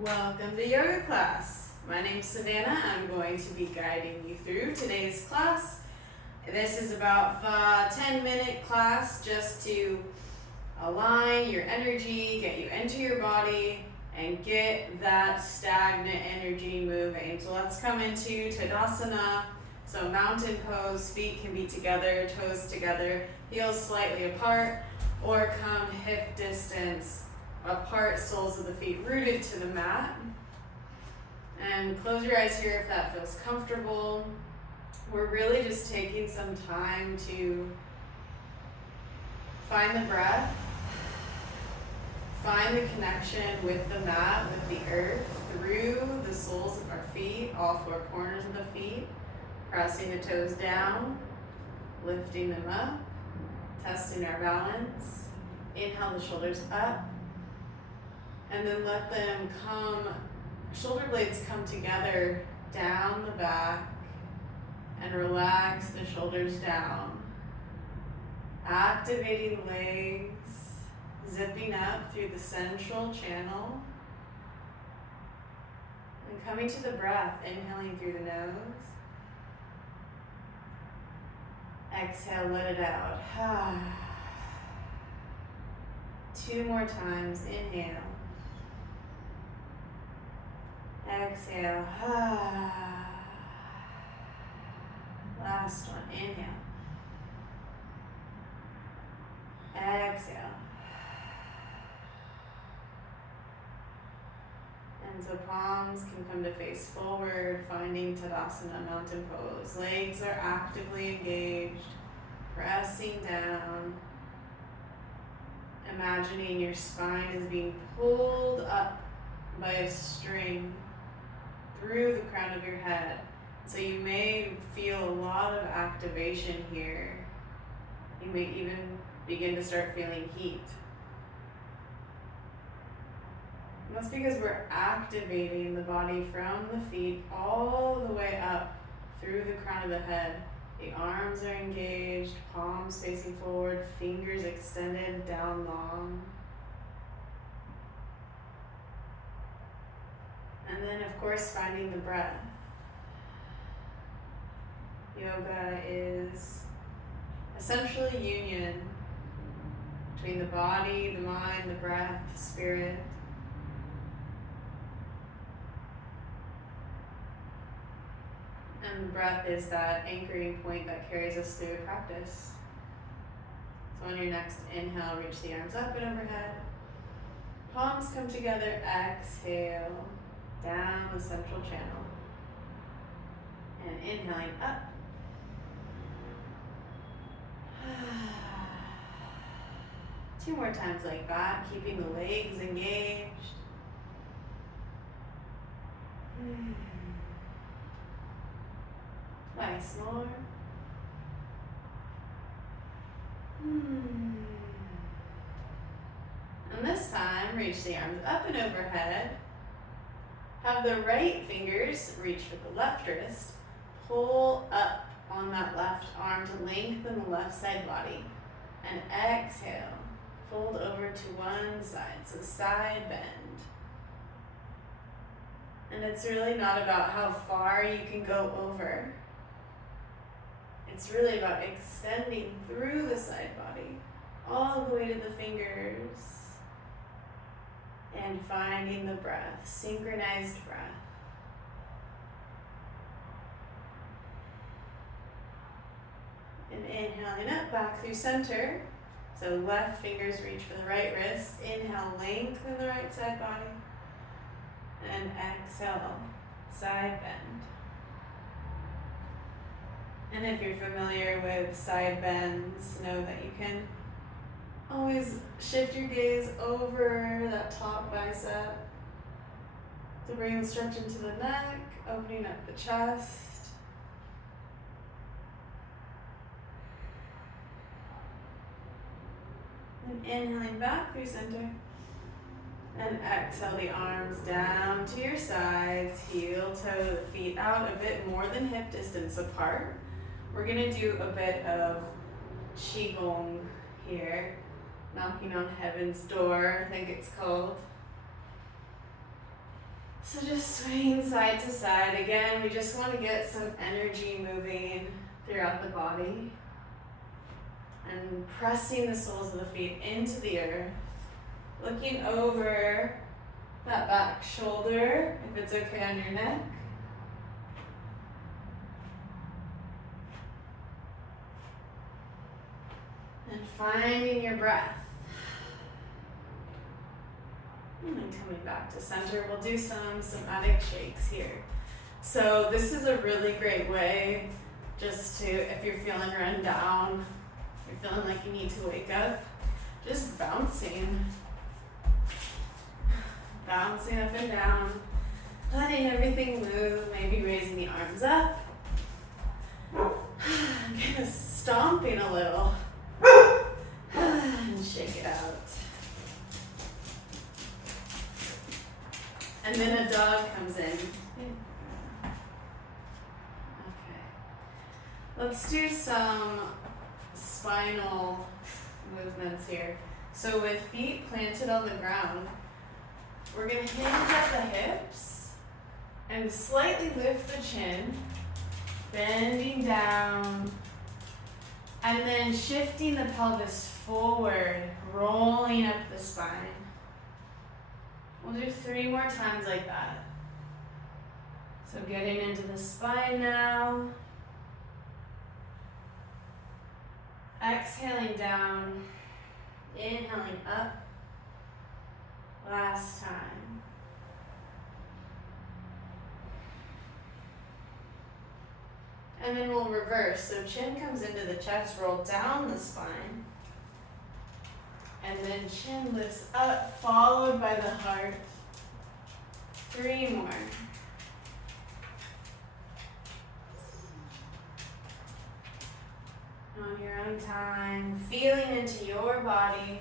Welcome to yoga class. My name's Savannah. I'm going to be guiding you through today's class. This is about a 10-minute class just to align your energy, get you into your body, and get that stagnant energy moving. So let's come into Tadasana. So mountain pose, feet can be together, toes together, heels slightly apart, or come hip distance apart, soles of the feet rooted to the mat. And close your eyes here if that feels comfortable. We're really just taking some time to find the breath, find the connection with the mat, with the earth, through the soles of our feet, all four corners of the feet, pressing the toes down, lifting them up, testing our balance. Inhale the shoulders up, and then let them come, shoulder blades come together down the back, and relax the shoulders down. Activating the legs, zipping up through the central channel, and coming to the breath, inhaling through the nose. Exhale, let it out. 2 more times, inhale. Exhale. Last one, inhale. Exhale. And so palms can come to face forward, finding Tadasana, mountain pose. Legs are actively engaged, pressing down. Imagining your spine is being pulled up by a string through the crown of your head. So you may feel a lot of activation here. You may even begin to start feeling heat. And that's because we're activating the body from the feet all the way up through the crown of the head. The arms are engaged, palms facing forward, fingers extended down long. And then, of course, finding the breath. Yoga is essentially union between the body, the mind, the breath, the spirit. And the breath is that anchoring point that carries us through the practice. So on your next inhale, reach the arms up and overhead. Palms come together, exhale, down the central channel. And inhaling up. Two more times like that, keeping the legs engaged. Twice more. And this time, reach the arms up and overhead. Have the right fingers reach for the left wrist. Pull up on that left arm to lengthen the left side body. And exhale. Fold over to one side, so side bend. And it's really not about how far you can go over. It's really about extending through the side body, all the way to the fingers, and finding the breath, synchronized breath. And inhaling up, back through center. So left fingers reach for the right wrist. Inhale, lengthen the right side body. And exhale, side bend. And if you're familiar with side bends, know that you can always shift your gaze over that top bicep to bring the stretch into the neck, opening up the chest. And inhaling back through center. And exhale the arms down to your sides, heel toe the feet out a bit more than hip distance apart. We're gonna do a bit of Qigong here, knocking on heaven's door, I think it's called. So just swaying side to side. Again, we just want to get some energy moving throughout the body. And pressing the soles of the feet into the earth. Looking over that back shoulder, if it's okay on your neck. And finding your breath. And then coming back to center. We'll do some somatic shakes here. So this is a really great way just to, if you're feeling run down, if you're feeling like you need to wake up, just bouncing. Bouncing up and down, letting everything move, maybe raising the arms up. Kind of stomping a little. And shake it out. And then a dog comes in. Okay. Let's do some spinal movements here. So with feet planted on the ground, we're going to hinge at the hips and slightly lift the chin, bending down, and then shifting the pelvis forward, rolling up the spine. We'll do 3 more times like that. So getting into the spine now. Exhaling down, inhaling up. Last time. And then we'll reverse. So chin comes into the chest, roll down the spine. And then chin lifts up, followed by the heart. 3 more. On your own time, feeling into your body.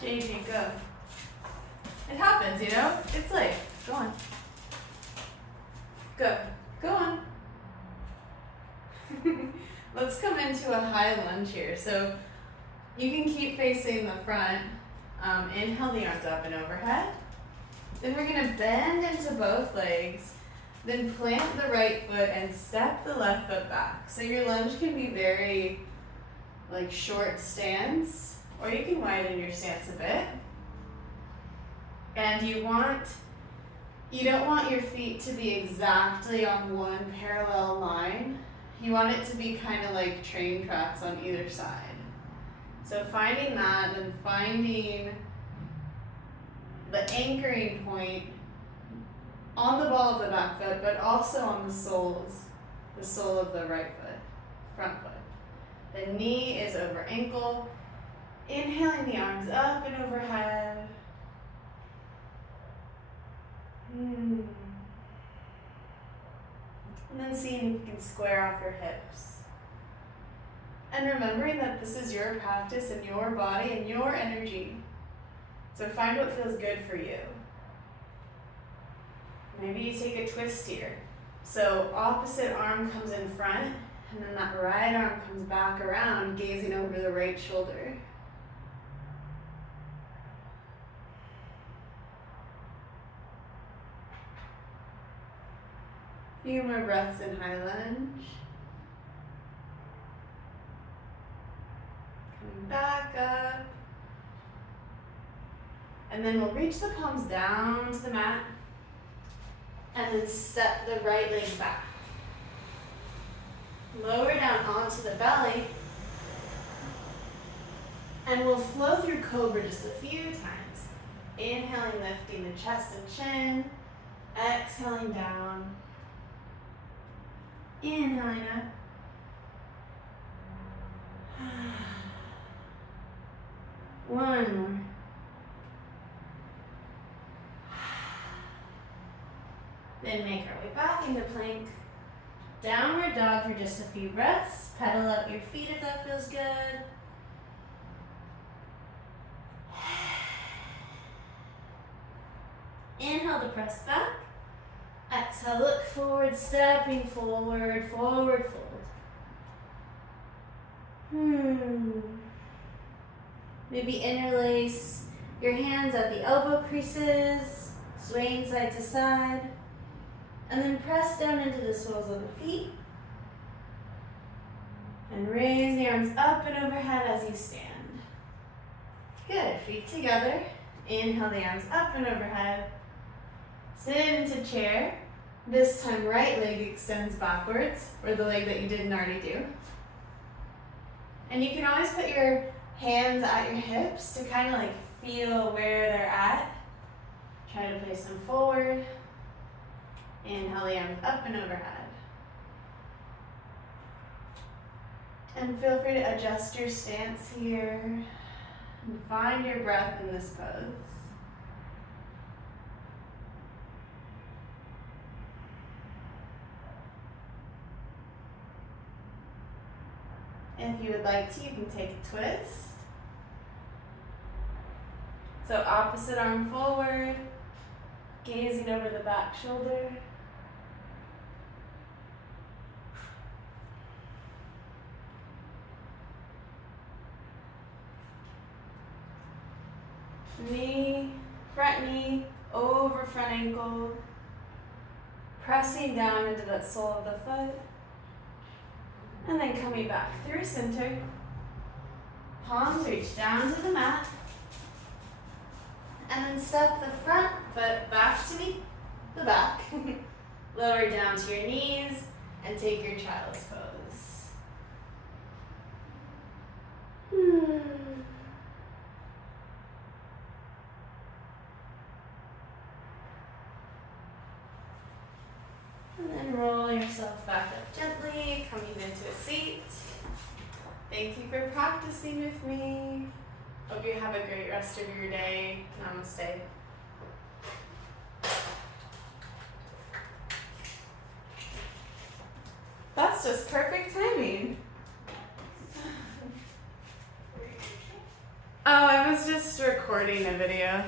JJ, go. It happens, you know? It's life. Go on. Go. Go on. Let's come into a high lunge here. So you can keep facing the front. Inhale the arms up and overhead. Then we're going to bend into both legs. Then plant the right foot and step the left foot back. So your lunge can be very like short stance. Or you can widen your stance a bit. And you don't want your feet to be exactly on one parallel line. You want it to be kind of like train tracks on either side. So finding that and finding the anchoring point on the ball of the back foot, but also on the sole of the right foot, front foot. The knee is over ankle. Inhaling the arms up and overhead. And then seeing if you can square off your hips. And remembering that this is your practice and your body and your energy. So find what feels good for you. Maybe you take a twist here. So opposite arm comes in front, and then that right arm comes back around, gazing over the right shoulder. Few more breaths in high lunge. Coming back up. And then we'll reach the palms down to the mat. And then step the right leg back. Lower down onto the belly. And we'll flow through cobra just a few times. Inhaling, lifting the chest and chin. Exhaling down. Inhaling up. One more. Then make our way back into plank. Downward dog for just a few breaths. Pedal up your feet if that feels good. Inhale to press back. Exhale, look forward, stepping forward, forward, forward. Maybe interlace your hands at the elbow creases, swaying side to side, and then press down into the soles of the feet. And raise the arms up and overhead as you stand. Good, feet together. Inhale the arms up and overhead. Sit into chair. This time right leg extends backwards, or the leg that you didn't already do. And you can always put your hands at your hips to kind of like feel where they're at. Try to place them forward. Inhale the arms up and overhead. And feel free to adjust your stance here and find your breath in this pose. If you would like to, you can take a twist. So opposite arm forward, gazing over the back shoulder. Front knee over front ankle, pressing down into that sole of the foot, and then coming back through center. Palms reach down to the mat, and then step the front foot back to meet the back. Lower down to your knees and take your child's pose. And then roll yourself back up gently, coming into a seat. Thank you for practicing with me. Hope you have a great rest of your day. Namaste. That's just perfect timing. Oh, I was just recording a video.